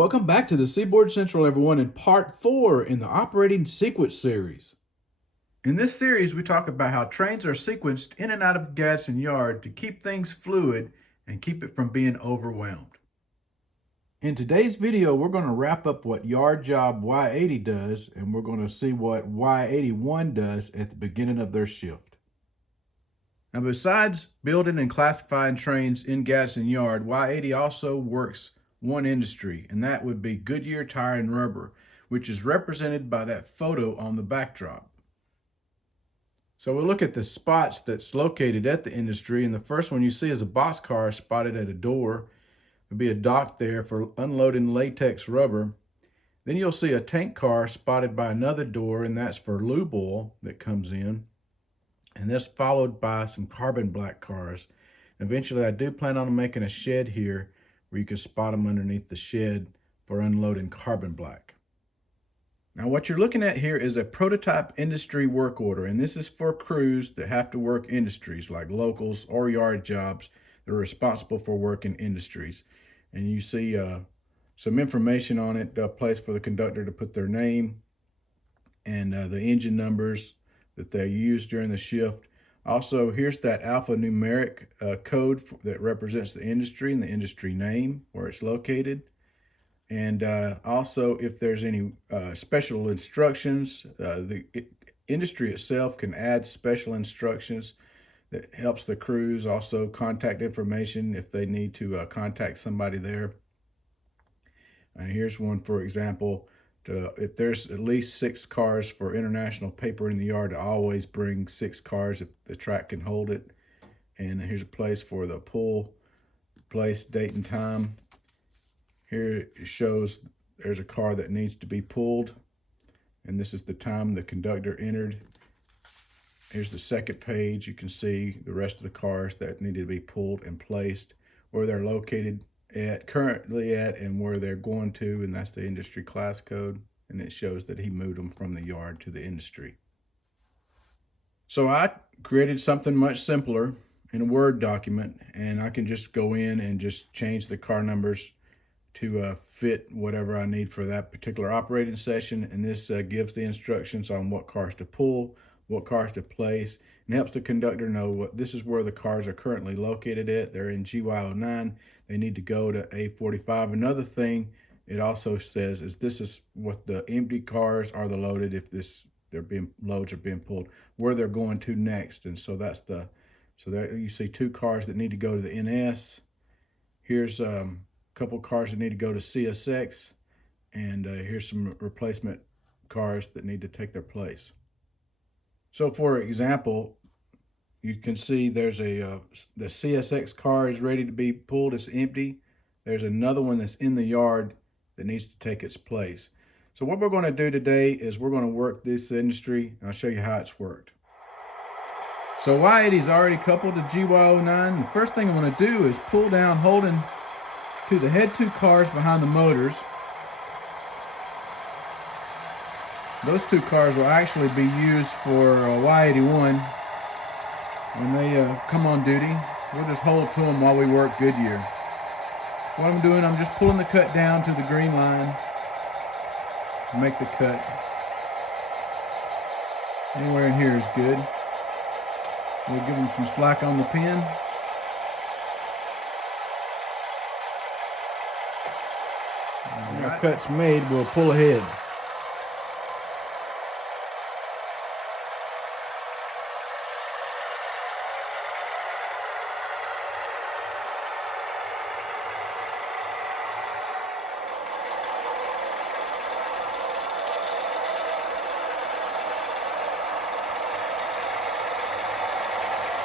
Welcome back to the Seaboard Central, everyone, in part 4 in the Operating Sequence series. In this series, we talk about how trains are sequenced in and out of Gadsden Yard to keep things fluid and keep it from being overwhelmed. In today's video, we're going to wrap up what yard job Y80 does, and we're going to see what Y81 does at the beginning of their shift. Now, besides building and classifying trains in Gadsden Yard, Y80 also works one industry, and that would be Goodyear Tire and Rubber, which is represented by that photo on the backdrop. So we'll look at the spots that's located at the industry, and the first one you see is a boxcar spotted at a door. There'll be a dock there for unloading latex rubber. Then you'll see a tank car spotted by another door, and that's for lube oil that comes in. And that's followed by some carbon black cars. Eventually, I do plan on making a shed here where you can spot them underneath the shed for unloading carbon black. Now, what you're looking at here is a prototype industry work order, and this is for crews that have to work industries like locals or yard jobs that are responsible for working industries. And you see some information on it, a place for the conductor to put their name and the engine numbers that they use during the shift. Also, here's that alphanumeric code that represents the industry and the industry name, where it's located. And also, if there's any special instructions, the industry itself can add special instructions that helps the crews. Also, contact information if they need to contact somebody there. Here's one, for example. If there's at least 6 cars for international paper in the yard, to always bring 6 cars if the track can hold it. And here's a place for the pull, place, date, and time. Here it shows there's a car that needs to be pulled, and this is the time the conductor entered. Here's the second page. You can see the rest of the cars that needed to be pulled and placed, where they're located currently at, and where they're going to, and that's the industry class code, and it shows that he moved them from the yard to the industry. So I created something much simpler in a Word document, and I can just go in and just change the car numbers to fit whatever I need for that particular operating session. And this gives the instructions on what cars to pull, what cars to place, and helps the conductor know what this is where the cars are currently located at. They're in GY09. They need to go to A45. Another thing it also says is this is what the empty cars are, the loaded, if loads are being pulled, where they're going to next. And so that's so there you see 2 cars that need to go to the NS. Here's a couple cars that need to go to CSX, and here's some replacement cars that need to take their place. So for example, you can see there's the CSX car is ready to be pulled. It's empty. There's another one that's in the yard that needs to take its place. So what we're going to do today is we're going to work this industry, and I'll show you how it's worked. So Y80 is already coupled to GY09. The first thing I'm going to do is pull down, holding to the head 2 cars behind the motors. Those 2 cars will actually be used for Y81 when they come on duty. We'll just hold to them while we work Goodyear. What I'm doing, I'm just pulling the cut down to the green line to make the cut. Anywhere in here is good. We'll give them some slack on the pin. When our cut's made, we'll pull ahead.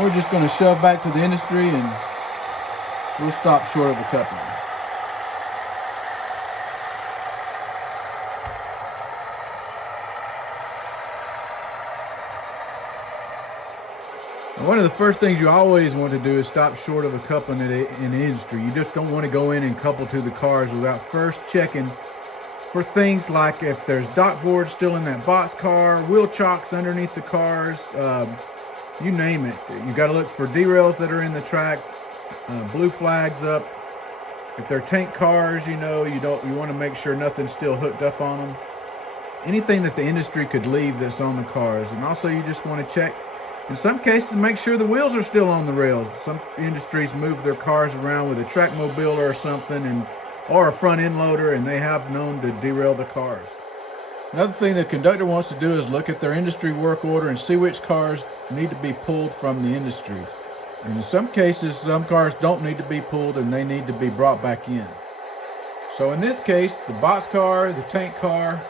We're just going to shove back to the industry, and we'll stop short of the coupling. One of the first things you always want to do is stop short of a coupling in the industry. You just don't want to go in and couple to the cars without first checking for things like if there's dock boards still in that box car, wheel chocks underneath the cars, you name it. You got to look for derails that are in the track, blue flags up, If they're tank cars, you want to make sure nothing's still hooked up on them. Anything that the industry could leave that's on the cars. And also you just want to check, in some cases, make sure the wheels are still on the rails. Some industries move their cars around with a track mobile or something, or a front end loader, and they have known to derail the cars. Another thing the conductor wants to do is look at their industry work order and see which cars need to be pulled from the industry. And in some cases, some cars don't need to be pulled and they need to be brought back in. So in this case, the box car, the tank car,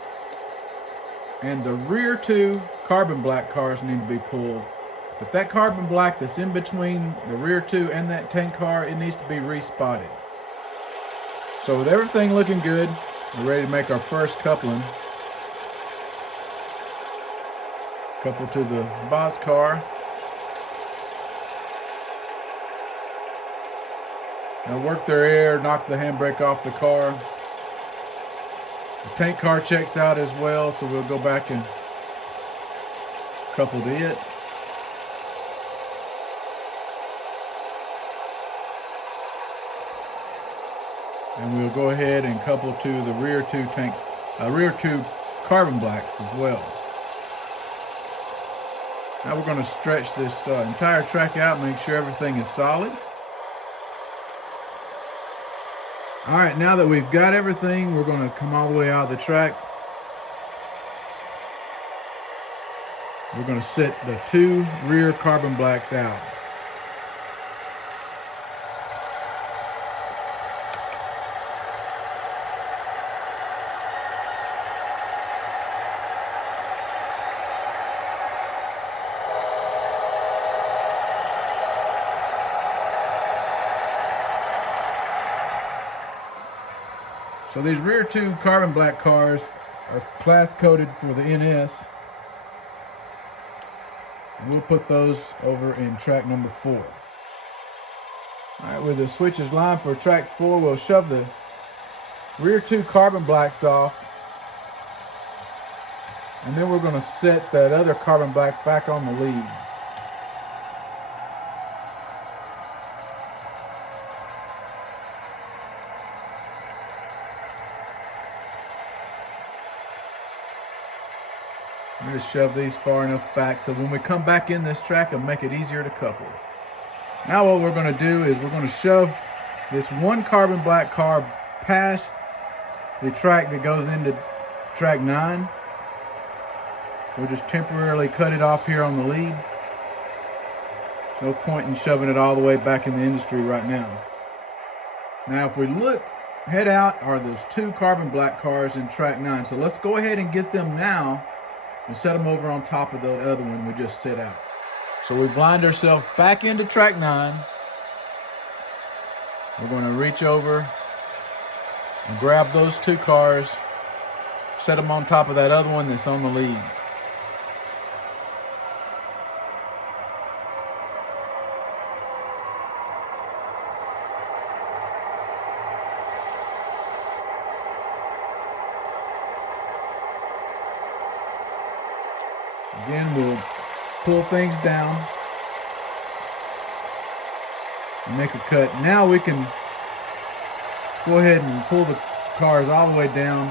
and the rear two carbon black cars need to be pulled. But that carbon black that's in between the rear two and that tank car, it needs to be respotted. So with everything looking good, we're ready to make our first coupling. Couple to the box car. Now work their air, knock the handbrake off the car. The tank car checks out as well, so we'll go back and couple to it. And we'll go ahead and couple to the rear two carbon blacks as well. Now we're going to stretch this entire track out, make sure everything is solid. All right, now that we've got everything, we're going to come all the way out of the track. We're going to set the two rear carbon blacks out. So these rear two carbon black cars are class coded for the NS. We'll put those over in track number 4. All right, with the switches lined for track 4, we'll shove the rear two carbon blacks off. And then we're going to set that other carbon black back on the lead. Just shove these far enough back so when we come back in this track, it'll make it easier to couple. Now what we're going to do is we're going to shove this one carbon black car past the track that goes into track 9. We'll just temporarily cut it off here on the lead. No point in shoving it all the way back in the industry right now. Now if we look, head out are those two carbon black cars in track 9. So let's go ahead and get them now and set them over on top of the other one we just set out. So we've lined ourselves back into track 9. We're going to reach over and grab those two cars, set them on top of that other one that's on the lead. Again, we'll pull things down and make a cut. Now we can go ahead and pull the cars all the way down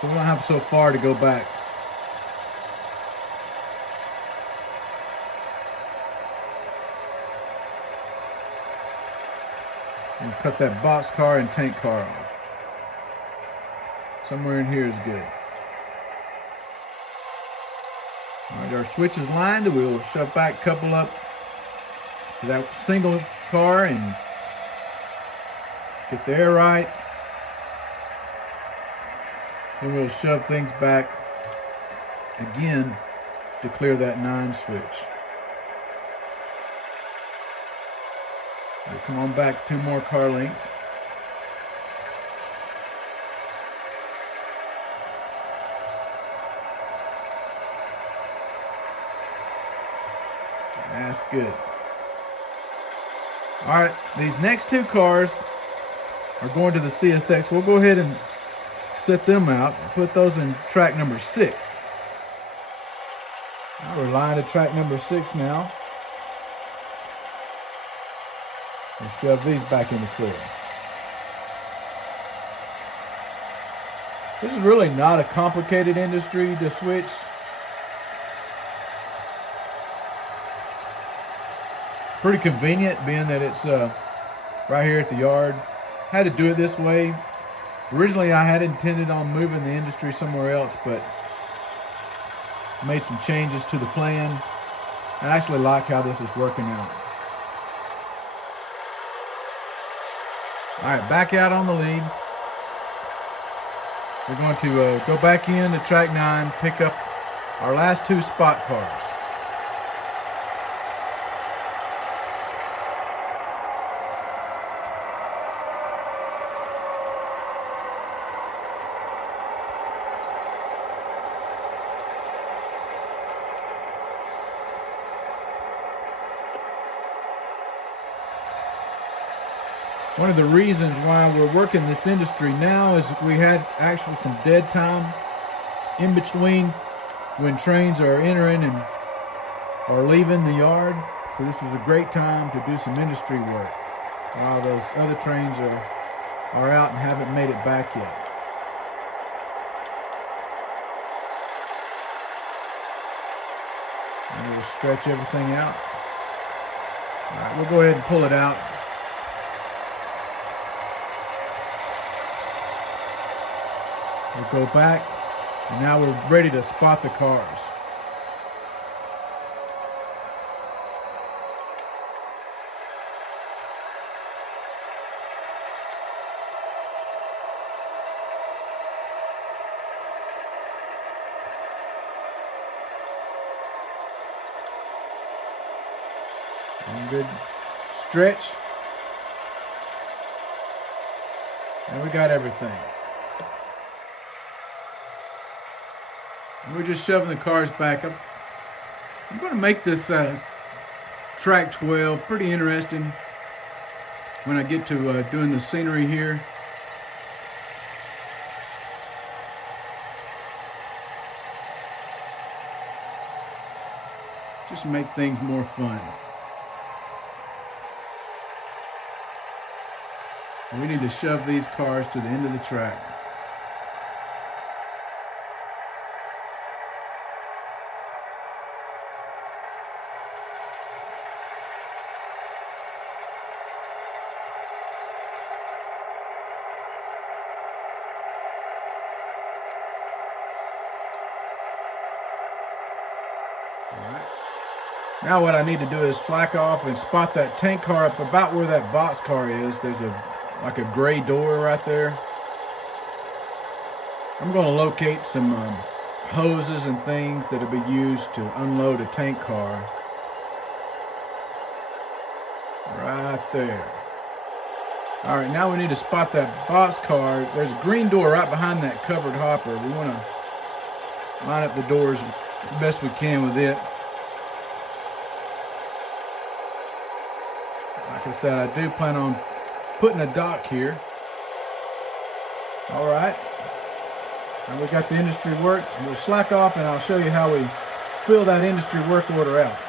so we don't have so far to go back. And cut that box car and tank car off. Somewhere in here is good. All right, our switch is lined. We'll shove back, couple up to that single car and get the air right. Then we'll shove things back again to clear that 9 switch. We'll come on back 2 more car lengths. That's good. All right, these next 2 cars are going to the CSX. We'll go ahead and set them out and put those in track number 6. Now we're lined to track number 6 now. and shove these back in the clear. This is really not a complicated industry to switch. Pretty convenient being that it's right here at the yard. Had to do it this way. Originally I had intended on moving the industry somewhere else, but made some changes to the plan. I actually like how this is working out. All right, back out on the lead. We're going to go back in to track 9, pick up our last 2 spot cars. One of the reasons why we're working this industry now is we had actually some dead time in between when trains are entering and are leaving the yard. So this is a great time to do some industry work while those other trains are out and haven't made it back yet. And we'll stretch everything out. All right, we'll go ahead and pull it out. We'll go back, and now we're ready to spot the cars. One good stretch, and we got everything. We're just shoving the cars back up. I'm going to make this track 12 pretty interesting when I get to doing the scenery here. Just make things more fun. And we need to shove these cars to the end of the track. Now what I need to do is slack off and spot that tank car up about where that box car is. There's like a gray door right there. I'm going to locate some hoses and things that'll be used to unload a tank car. Right there. All right, now we need to spot that box car. There's a green door right behind that covered hopper. We want to line up the doors the best we can with it. Like I said, I do plan on putting a dock here. All right. Now we got the industry work. We'll slack off and I'll show you how we fill that industry work order out.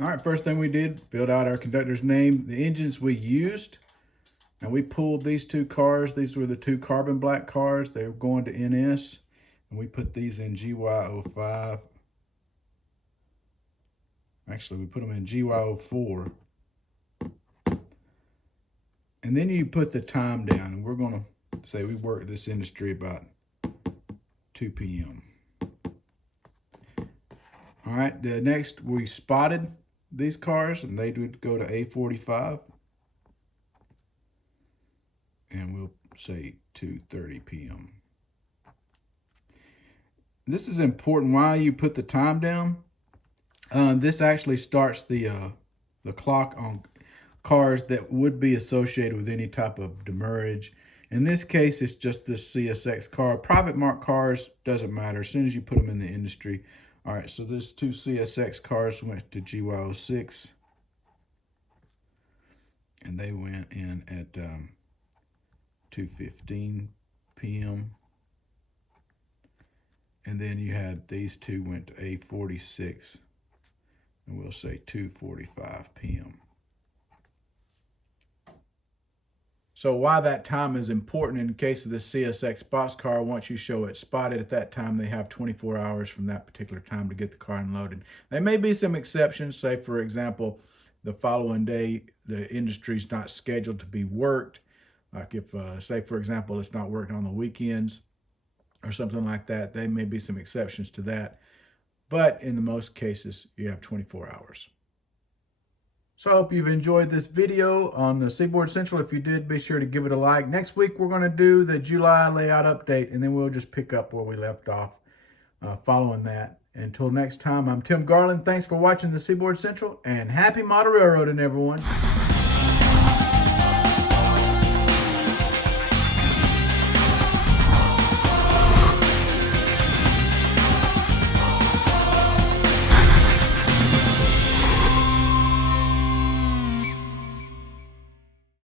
All right, first thing we did, filled out our conductor's name, the engines we used. Now we pulled these 2 cars. These were the 2 carbon black cars. They were going to NS. And we put these in GY05. Actually, we put them in GY04. And then you put the time down. And we're going to say we worked this industry about 2 p.m. All right, next we spotted these cars, and they would go to A45. And we'll say 2:30 p.m. This is important. Why you put the time down? This actually starts the clock on cars that would be associated with any type of demurrage. In this case, it's just this CSX car. Private mark cars, doesn't matter as soon as you put them in the industry. All right, so this 2 CSX cars went to GY06. and they went in at 2:15 p.m. And then you had these two went to 8:46, and we'll say 2:45 p.m. So why that time is important in case of the CSX boxcar, once you show it spotted at that time, they have 24 hours from that particular time to get the car unloaded. There may be some exceptions, say for example, the following day, the industry's not scheduled to be worked. Like if, say for example, it's not working on the weekends or something like that, there may be some exceptions to that. But in the most cases, you have 24 hours. So I hope you've enjoyed this video on the Seaboard Central. If you did, be sure to give it a like. Next week, we're going to do the July layout update, and then we'll just pick up where we left off following that. Until next time, I'm Tim Garland. Thanks for watching the Seaboard Central, and happy model railroading, everyone.